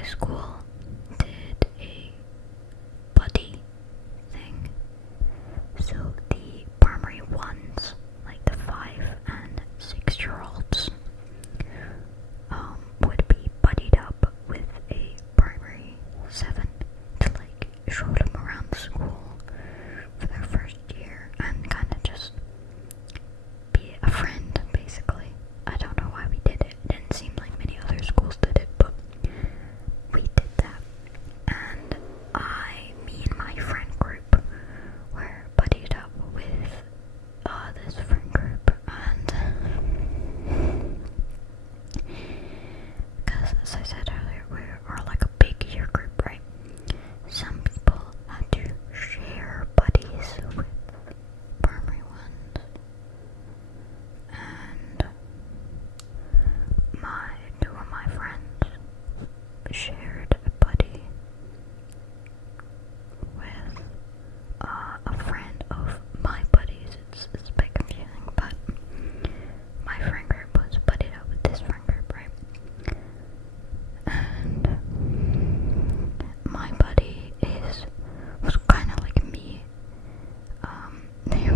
my school did a buddy thing. So the primary ones, like the 5 and 6-year-olds, would be buddied up with a primary 7 to like show them around the school for their first year and kind of just be a friend, basically. I don't know why we did it. It didn't seem like many other schools did it, but we did that. And me and my friend group were buddied up with this friend group, and because as I said earlier, we're like a big year group, right? Some people had to share buddies with primary ones, and two of my friends shared a buddy with a friend of my buddies. It's a bit confusing, but my friend group was buddied up with this friend group, right? And my buddy was kind of like me. They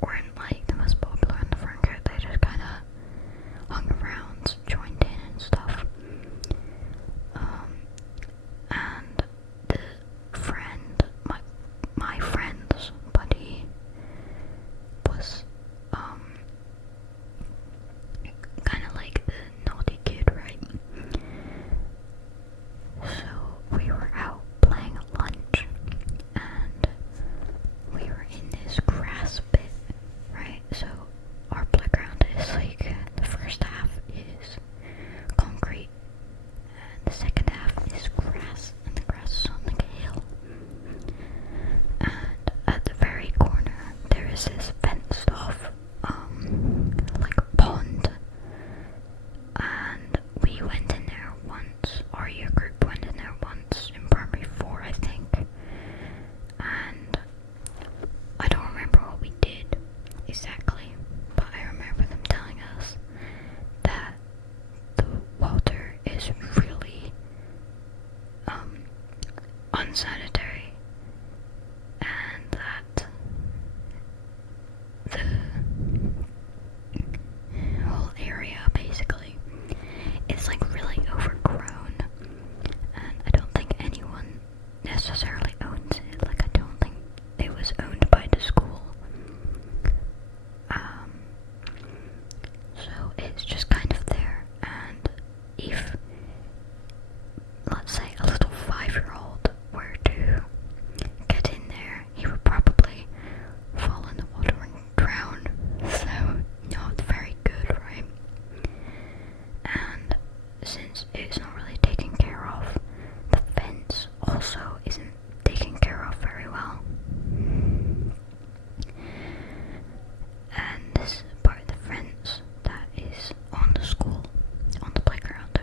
weren't like the most popular in the friend group. They just kind of hung around, joined in and stuff. And the friend, my friend's buddy, was kind of like the naughty kid, right? So we were out playing at lunch, and we were in this grass pit, right? So our playground is like, the first half is concrete, and the second half is grass, and the grass is on like a hill. And at the very corner, there is this fenced off, like a pond. And we went in there once, our year group went in there once, in primary 4, I think. And I don't remember what we did exactly, but I remember them telling us that the water is really unsanitary, and that the whole area basically is like really overgrown, and I don't think anyone necessarily owns it. Like, I don't think it was owned by the school. So it's just kind of there, and if, let's say, a little 5-year-old were to get in there, he would probably fall in the water and drown. So, not very good, right? And since it's not really taken care of, the fence also isn't taken care of very well. And this is part of the fence that is on the school, on the playground.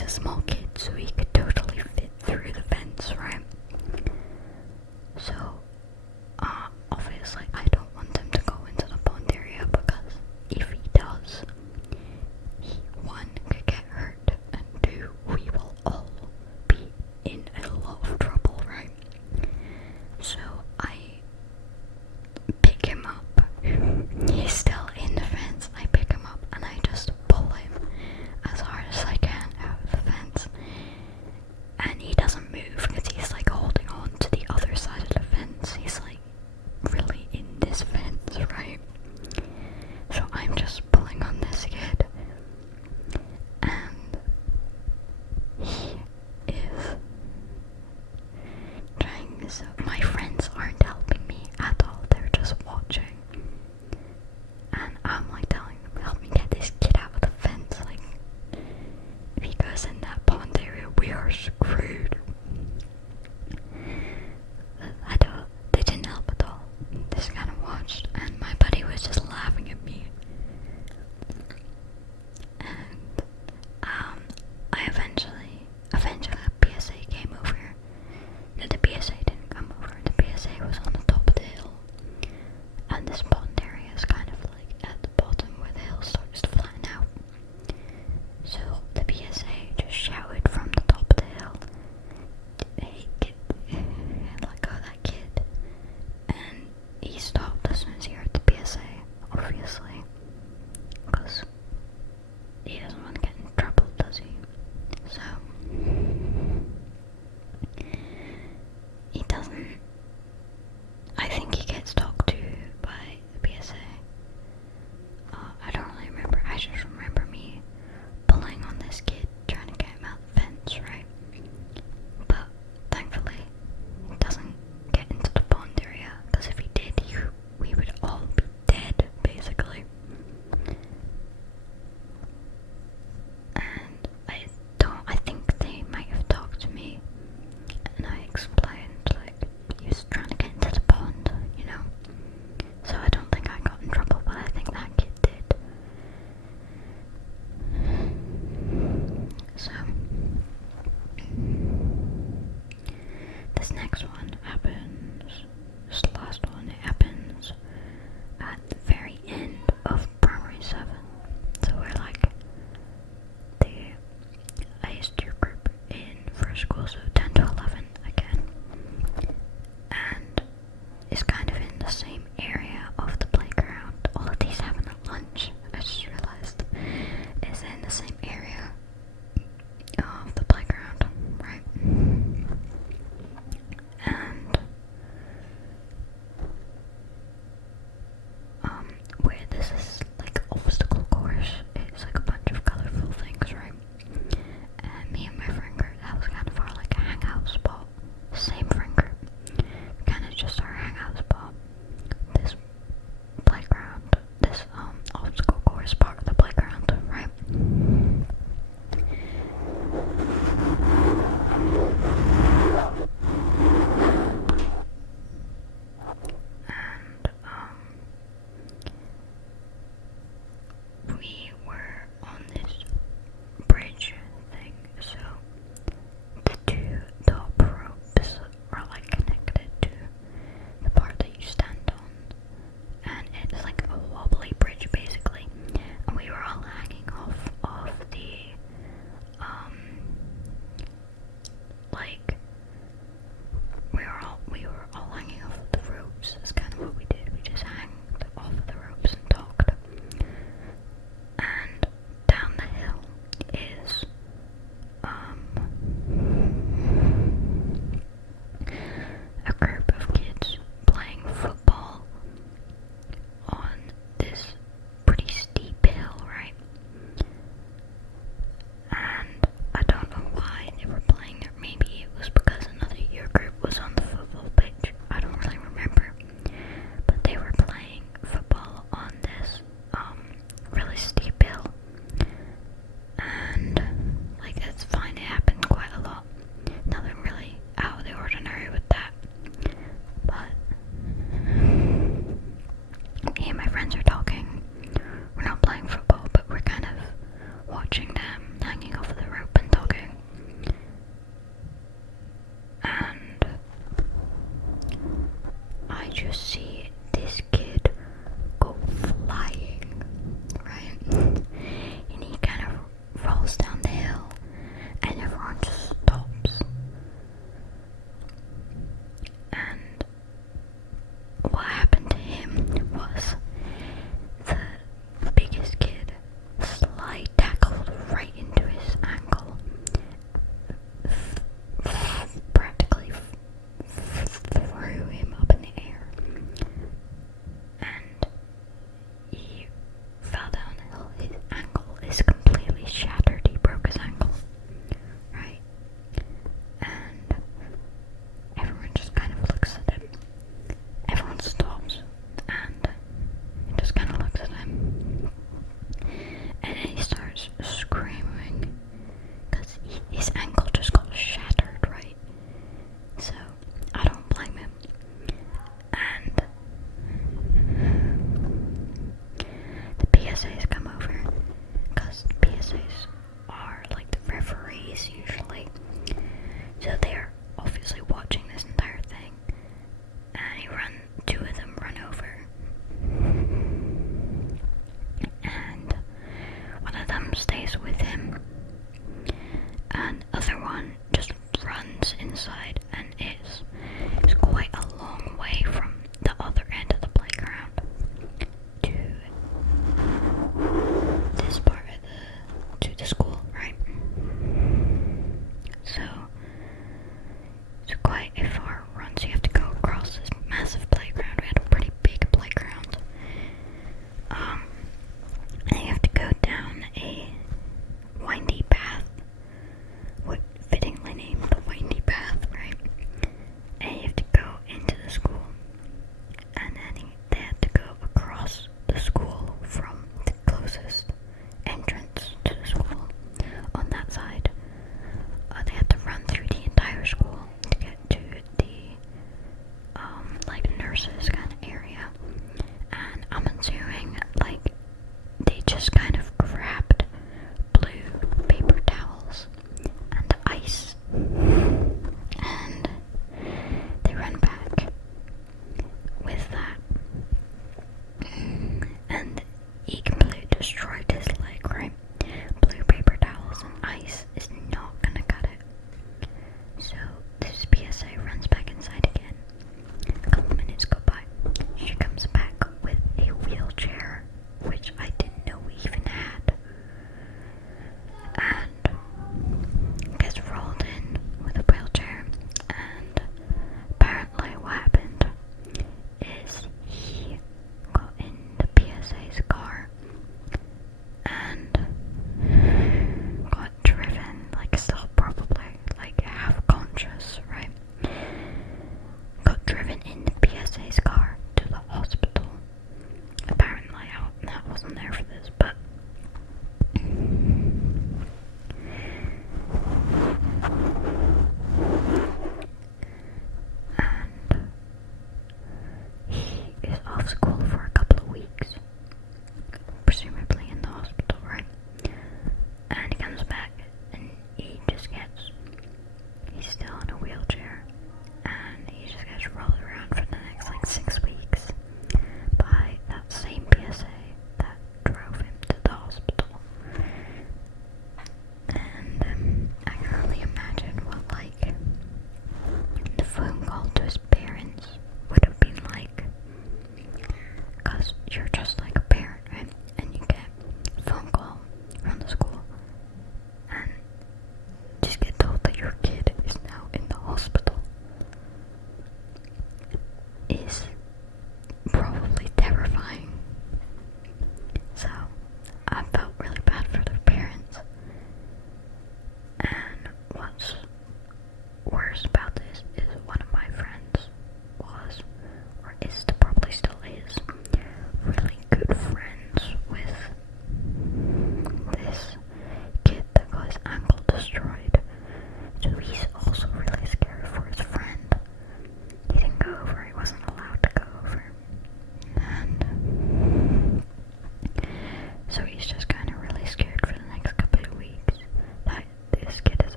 he's a small kid.